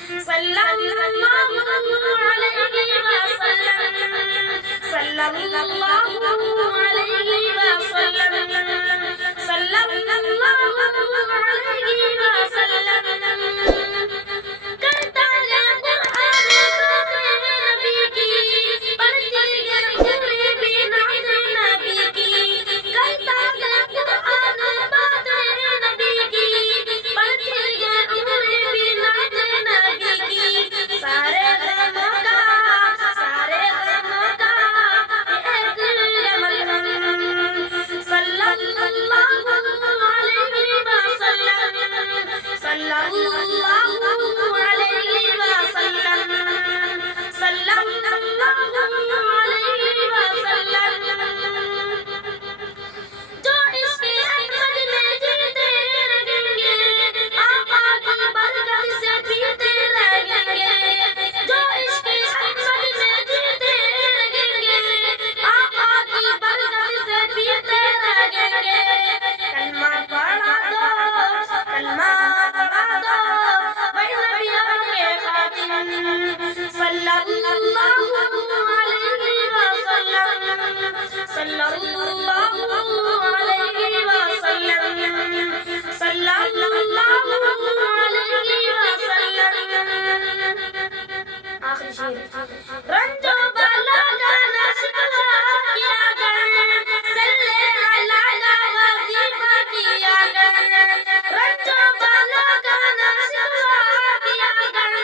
सल्लल्लाहु अलैहि वसल्लम, सल्लल्लाहु अलैहि वसल्लम, सल्लल्लाहु अलैहि वसल्लम। करता है कुरान बातें नबी की, पढ़ती है पूरी बिनात नबी की। करता है कुरान बातें नबी की, पढ़ती है पूरी बिनात नबी की। सारे गमों का एक मलहम, सल्लल्लाहु अलैहि वसल्लम, सल्लल्लाहु अलैहि वसल्लम, सल्लल्लाहु अलैहि वसल्लम। जो इसके अहमद में जीते रहेंगे, आका की बरकत से पीते रहेंगे। जो इसके अहमद में जीते रहेंगे, आका की बरकत से पीते रहेंगे। कलमा पढ़ा दो, कलमा पढ़ा दो, वही नबियों के खातिम, सल्लल्लाहु अलैहि वसल्लम, सल्लल्लाहु अलैहि वसल्लम, सल्लल्लाहु अलैहि वसल्लम। आखिरी शेर। रंजो बाला का नशा किया कर, सल्ले अला का वजीफा किया कर। रंजो बाला का नशा किया कर,